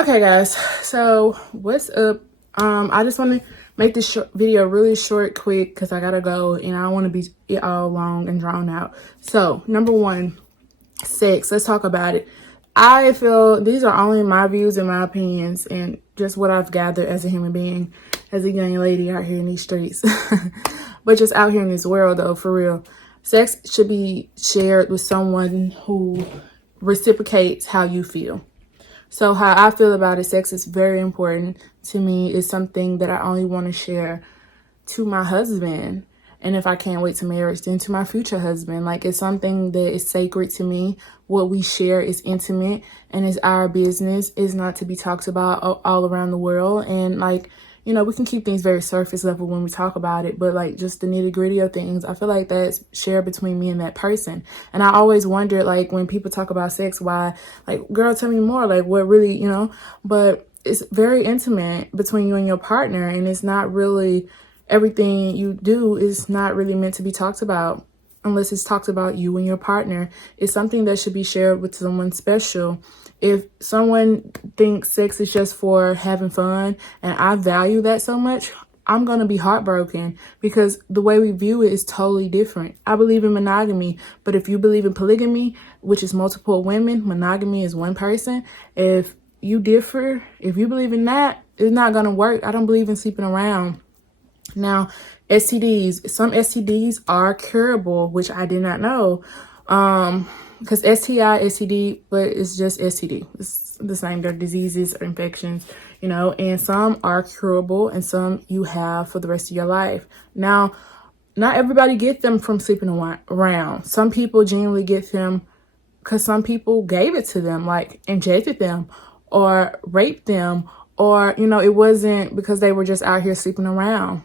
Okay, guys, so what's up? I just want to make this video really short, quick, because I gotta go and I don't want to be it all long and drawn out. So, number one, sex. Let's talk about it. I feel these are only my views and my opinions and just what I've gathered as a human being, as a young lady out here in these streets. But just out here in this world, though, for real. Sex should be shared with someone who reciprocates how you feel. So how I feel about it, sex is very important to me. It's something that I only want to share to my husband. And if I can't wait to marriage, then to my future husband. Like, it's something that is sacred to me. What we share is intimate and it's our business. It's not to be talked about all around the world. And like, you know, we can keep things very surface level when we talk about it, but like just the nitty gritty of things, I feel like that's shared between me and that person. And I always wondered, like, when people talk about sex, why, like, girl, tell me more, like, what really, you know, but it's very intimate between you and your partner. And it's not really, everything you do is not really meant to be talked about unless it's talked about you and your partner. It's something that should be shared with someone special. If someone thinks sex is just for having fun and I value that so much, I'm going to be heartbroken because the way we view it is totally different. I believe in monogamy, but if you believe in polygamy, which is multiple women, monogamy is one person. If you differ, if you believe in that, it's not going to work. I don't believe in sleeping around. Now, STDs, some STDs are curable, which I did not know. Because STI, STD, but it's just STD. It's the same. They're diseases or infections, you know, and some are curable and some you have for the rest of your life. Now, not everybody get them from sleeping around. Some people genuinely get them because some people gave it to them, like injected them or raped them, or, you know, it wasn't because they were just out here sleeping around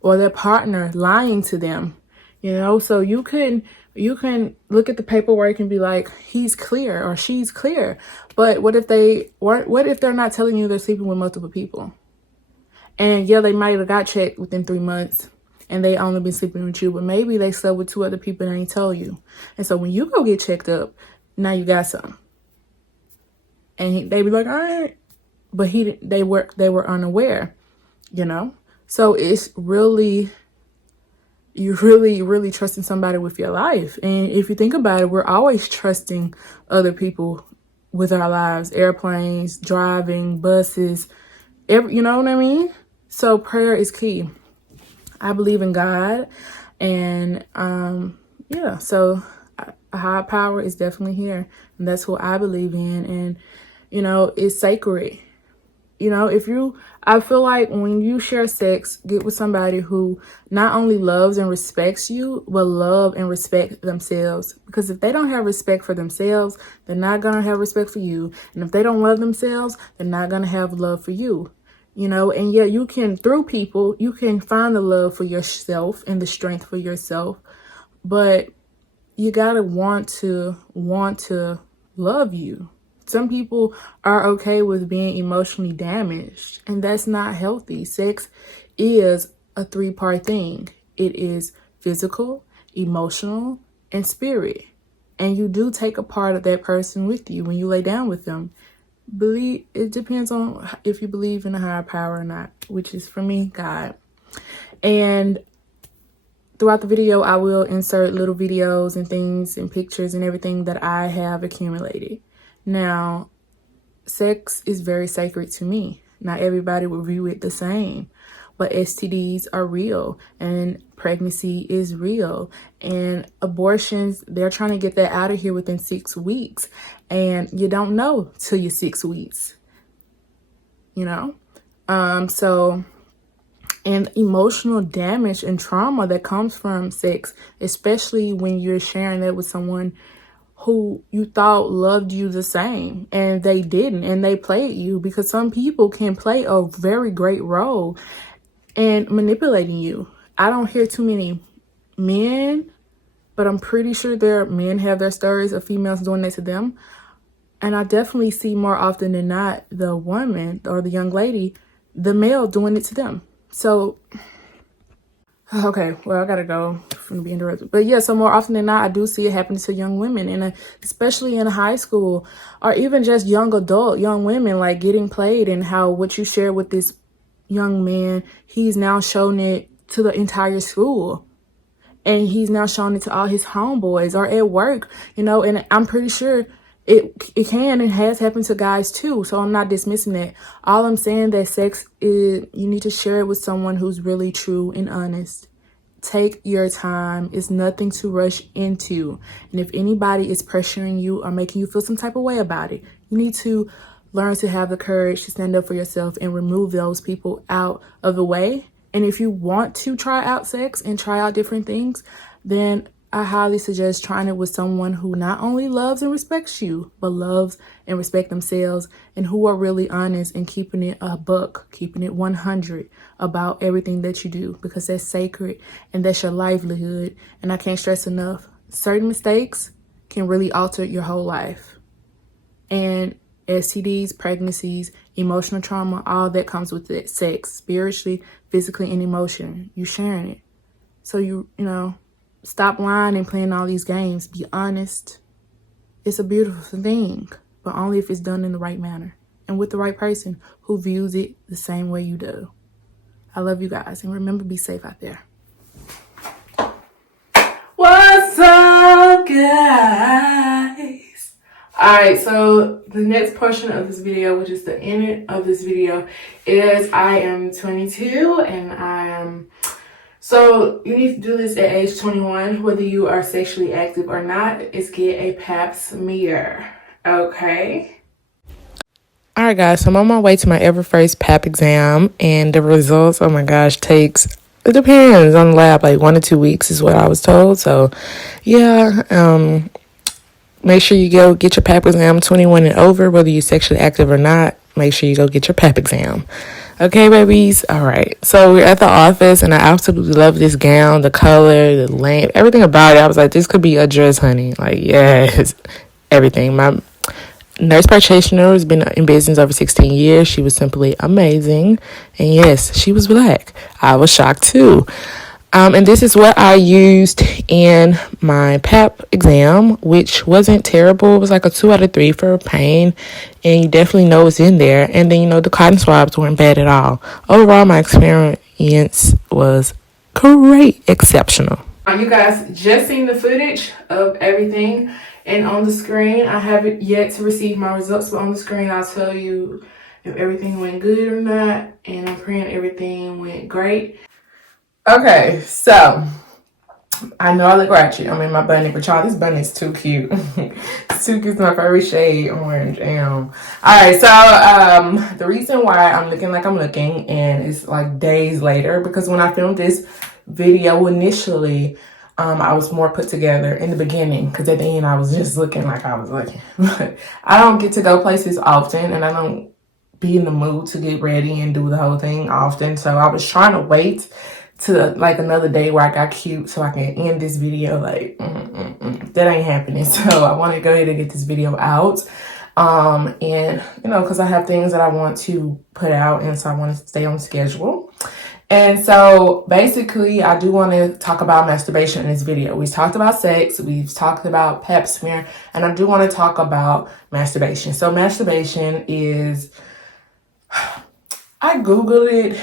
or their partner lying to them, you know. So you can look at the paperwork and be like, he's clear or she's clear. But what if they're not telling you they're sleeping with multiple people? And yeah, they might have got checked within 3 months and they only been sleeping with you, but maybe they slept with 2 other people and ain't told you. And so when you go get checked up, now you got some. And they be like, all right, but they were unaware, you know. So it's really, you're really trusting somebody with your life. And if you think about it, we're always trusting other people with our lives, airplanes, driving, buses, you know what I mean? So prayer is key. I believe in God, and yeah, so a higher power is definitely here, and that's what I believe in. And you know, it's sacred. You know, I feel like when you share sex, get with somebody who not only loves and respects you, but love and respect themselves. Because if they don't have respect for themselves, they're not going to have respect for you. And if they don't love themselves, they're not going to have love for you. You know, and yeah, you can, through people, you can find the love for yourself and the strength for yourself. But you got to want to love you. Some people are okay with being emotionally damaged, and that's not healthy. Sex is a 3-part thing. It is physical, emotional, and spirit. And you do take a part of that person with you when you lay down with them. It depends on if you believe in a higher power or not, which is, for me, God. And throughout the video, I will insert little videos and things and pictures and everything that I have accumulated. Now, sex is very sacred to me. Not everybody will view it the same, but STDs are real and pregnancy is real, and abortions, they're trying to get that out of here within 6 weeks, and you don't know till you're 6 weeks, you know? So, and emotional damage and trauma that comes from sex, especially when you're sharing that with someone who you thought loved you the same, and they didn't, and they played you, because some people can play a very great role in manipulating you. I don't hear too many men, but I'm pretty sure men have their stories of females doing that to them. And I definitely see more often than not the woman or the young lady, the male doing it to them. So Okay, well, I gotta go from being interrupted. But yeah, so more often than not, I do see it happen to young women, and especially in high school, or even just young women, like getting played, and how what you share with this young man, he's now shown it to the entire school. And he's now showing it to all his homeboys or at work, and I'm pretty sure it can and has happened to guys too. So I'm not dismissing that. All I'm saying that sex is, you need to share it with someone who's really true and honest. Take your time. It's nothing to rush into. And if anybody is pressuring you or making you feel some type of way about it, you need to learn to have the courage to stand up for yourself and remove those people out of the way. And if you want to try out sex and try out different things, then I highly suggest trying it with someone who not only loves and respects you, but loves and respect themselves, and who are really honest and keeping it a buck, keeping it 100 about everything that you do, because that's sacred and that's your livelihood. And I can't stress enough, certain mistakes can really alter your whole life. And STDs, pregnancies, emotional trauma, all that comes with it. Sex, spiritually, physically, and emotion. You sharing it. So you stop lying and playing all these games. Be honest. It's a beautiful thing, but only if it's done in the right manner and with the right person who views it the same way you do. I love you guys, and remember, be safe out there. What's up, guys? Alright, so the next portion of this video, which is the end of this video, is I am 22 and so you need to do this at age 21, whether you are sexually active or not, is get a pap smear, okay? Alright guys, so I'm on my way to my ever first pap exam, and the results, oh my gosh, it depends on the lab, like 1 to 2 weeks is what I was told. So yeah, make sure you go get your pap exam, 21 and over, whether you're sexually active or not. Make sure you go get your pap exam. Okay, babies? All right. So we're at the office, and I absolutely love this gown, the color, the length, everything about it. I was like, this could be a dress, honey. Like, yes, everything. My nurse practitioner has been in business over 16 years. She was simply amazing. And yes, she was black. I was shocked too. And this is what I used in my pap exam, which wasn't terrible. It was like a 2 out of 3 for pain, and you definitely know it's in there. And then, the cotton swabs weren't bad at all. Overall, my experience was great, exceptional. You guys just seen the footage of everything, and on the screen, I haven't yet to receive my results, but on the screen, I'll tell you if everything went good or not, and I'm praying everything went great. Okay, so I know I look ratchet. I'm in my bunny, but y'all, this bunny is too cute. It's too cute. It's my favorite shade, orange. All right, so the reason why I'm looking like I'm looking, and it's like days later, because when I filmed this video initially, I was more put together in the beginning, because at the end I was just looking like I was looking. But I don't get to go places often, and I don't be in the mood to get ready and do the whole thing often. So I was trying to wait to like another day where I got cute so I can end this video. Like that ain't happening. So I want to go ahead and get this video out, and because I have things that I want to put out, and so I want to stay on schedule. And so basically I do want to talk about masturbation in this video. We've talked about sex, we've talked about pap smear, and I do want to talk about masturbation. So masturbation is, I Googled it,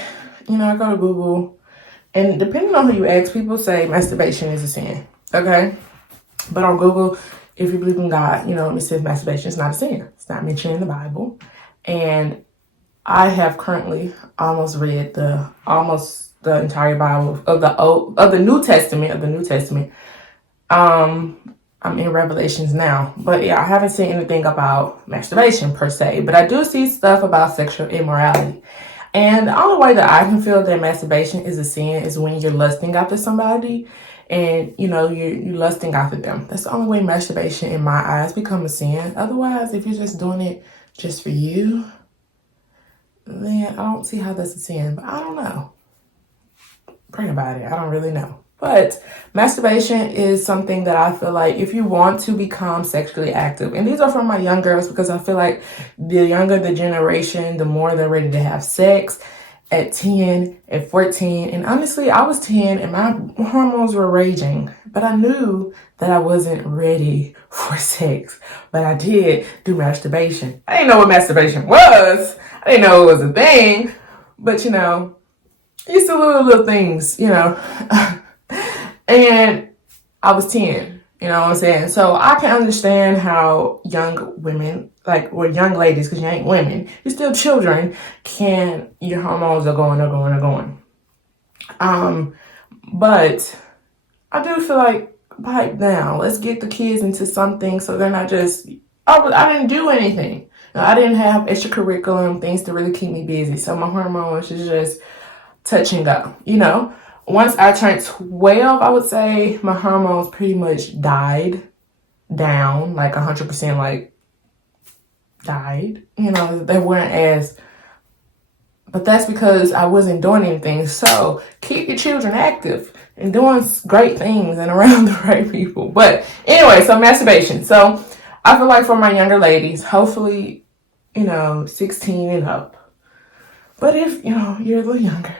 I go to Google, and depending on who you ask, people say masturbation is a sin, okay? But on Google, if you believe in God, it says masturbation is not a sin. It's not mentioned in the Bible. And I have currently almost read the entire Bible of the New Testament. I'm in Revelations now. But yeah, I haven't seen anything about masturbation per se. But I do see stuff about sexual immorality. And the only way that I can feel that masturbation is a sin is when you're lusting after somebody, and you're lusting after them. That's the only way masturbation in my eyes become a sin. Otherwise, if you're just doing it just for you, then I don't see how that's a sin. But I don't know. Pray about it. I don't really know. But masturbation is something that I feel like if you want to become sexually active, and these are from my young girls, because I feel like the younger the generation, the more they're ready to have sex. at 10, at 14. And honestly, I was 10 and my hormones were raging. But I knew that I wasn't ready for sex. But I did do masturbation. I didn't know what masturbation was. I didn't know it was a thing. But, used to little things, And I was 10, you know what I'm saying? So I can understand how young women, young ladies, because you ain't women, you're still children, your hormones are going. But I do feel like, pipe down, let's get the kids into something so they're not just, I didn't do anything. I didn't have extracurriculum things to really keep me busy. So my hormones is just touch and go, Once I turned 12, I would say my hormones pretty much died down, 100%, died. They weren't but that's because I wasn't doing anything. So keep your children active and doing great things and around the right people. But anyway, so masturbation. So I feel like for my younger ladies, hopefully, 16 and up. But if, you're a little younger,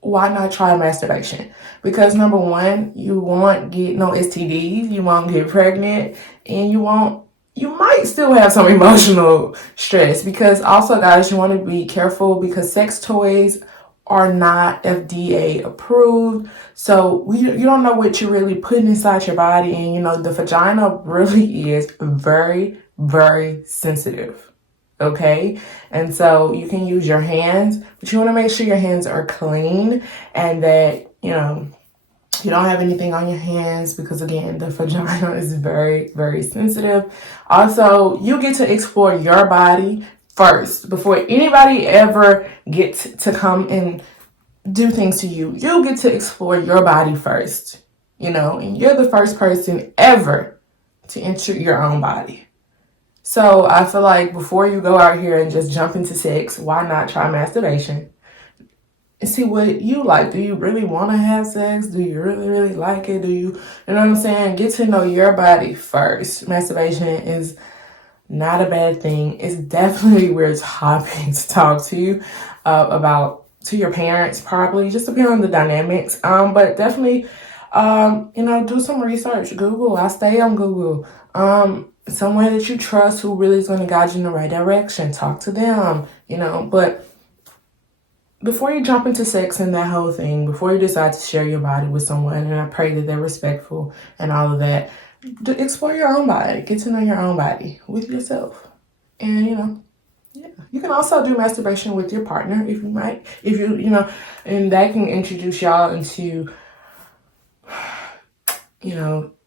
why not try masturbation? Because number one, you won't get no STDs, you won't get pregnant, and you might still have some emotional stress. Because also, guys, you want to be careful because sex toys are not FDA approved. So you don't know what you're really putting inside your body. And, the vagina really is very, very sensitive. Okay, and so you can use your hands, but you want to make sure your hands are clean and that you don't have anything on your hands, because again, the vagina is very, very sensitive. Also, you get to explore your body first before anybody ever gets to come and do things to you. You get to explore your body first, and you're the first person ever to enter your own body. So I feel like before you go out here and just jump into sex, why not try masturbation and see what you like? Do you really want to have sex? Do you really, really like it? You know what I'm saying? Get to know your body first. Masturbation is not a bad thing. It's definitely where it's topic to talk to you about, to your parents probably, just depending on the dynamics. But definitely, do some research. Google. I stay on Google. Somewhere that you trust who really is going to guide you in the right direction. Talk to them, but before you jump into sex and that whole thing, before you decide to share your body with someone, and I pray that they're respectful and all of that, explore your own body. Get to know your own body with yourself. And, you can also do masturbation with your partner if you, and that can introduce y'all into,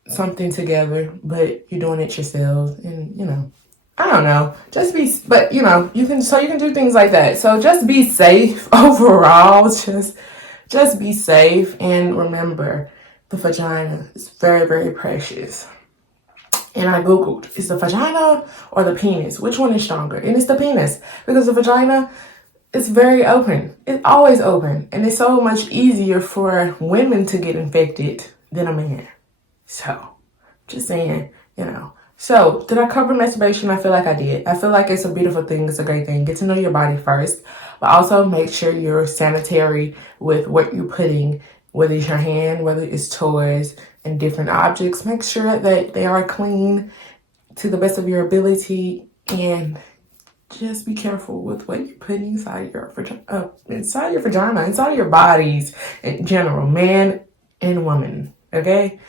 something together, but you're doing it yourselves, and I don't know, you can do things like that. So just be safe overall. Just be safe, and remember, the vagina is very, very precious. And I googled, is the vagina or the penis, which one is stronger? And it's the penis, because the vagina is very open. It's always open, and it's so much easier for women to get infected than a man. So, just saying, So, did I cover masturbation? I feel like I did. I feel like it's a beautiful thing. It's a great thing. Get to know your body first. But also make sure you're sanitary with what you're putting, whether it's your hand, whether it's toys and different objects. Make sure that they are clean to the best of your ability. And just be careful with what you're putting inside your vagina, inside your bodies in general, man and woman. Okay?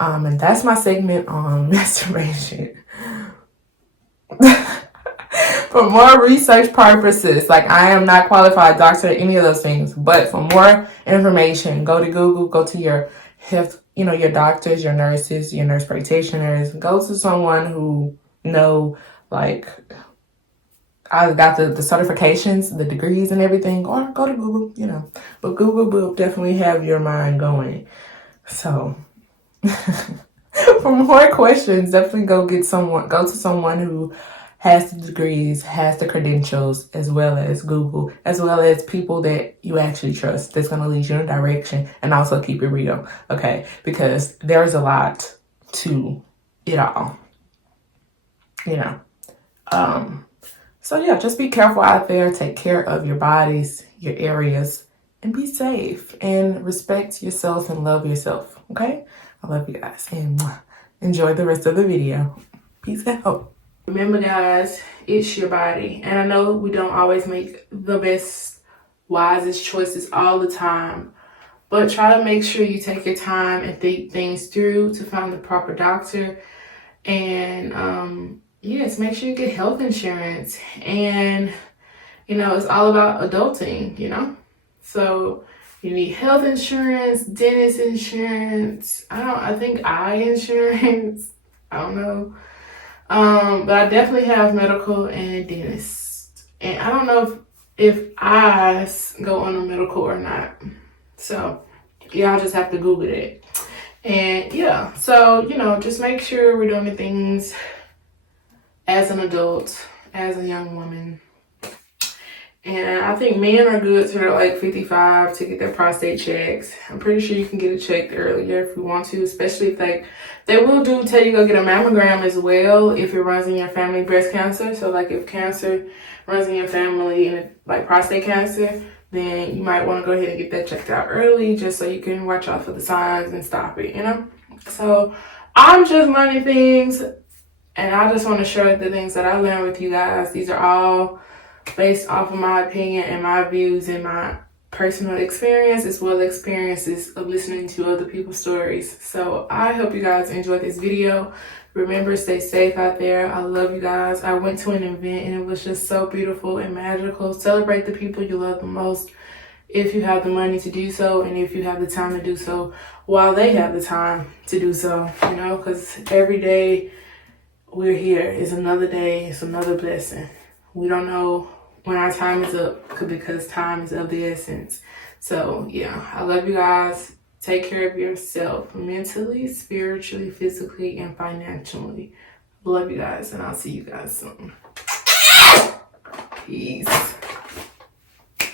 And that's my segment on masturbation. For more research purposes, I am not qualified doctor, any of those things, but for more information, go to Google, go to your health, your doctors, your nurses, your nurse practitioners, go to someone who I got the certifications, the degrees and everything, or go to Google, but Google will definitely have your mind going. So, for more questions, definitely go to someone who has the degrees, has the credentials, as well as Google, as well as people that you actually trust that's going to lead you in a direction, and also keep it real, okay? Because there's a lot to it all, So yeah, just be careful out there. Take care of your bodies. your areas, and be safe and respect yourself and love yourself. Okay? I love you guys and enjoy the rest of the video. Peace out. Remember, guys, it's your body. And I know we don't always make the best, wisest choices all the time, but try to make sure you take your time and think things through to find the proper doctor. And yes, make sure you get health insurance. And it's all about adulting, So you need health insurance, dentist insurance. I think eye insurance. I don't know. But I definitely have medical and dentist. And I don't know if eyes go on a medical or not. So y'all just have to Google it. And yeah, so just make sure we're doing things as an adult, as a young woman. And I think men are good to like 55 to get their prostate checks. I'm pretty sure you can get it checked earlier if you want to, especially if they will tell you go get a mammogram as well if it runs in your family, breast cancer. So like if cancer runs in your family and like prostate cancer, then you might want to go ahead and get that checked out early just so you can watch out for the signs and stop it, So I'm just learning things, and I just want to share the things that I learned with you guys. These are all based off of my opinion and my views and my personal experience, as well as experiences of listening to other people's stories. So I hope you guys enjoyed this video. Remember, stay safe out there. I love you guys. I went to an event and it was just so beautiful and magical. Celebrate the people you love the most if you have the money to do so, and if you have the time to do so while they have the time to do so, because every day we're here is another day. It's another blessing. We don't know when our time is up because time is of the essence. So yeah, I love you guys. Take care of yourself mentally, spiritually, physically, and financially. Love you guys, and I'll see you guys soon. Peace.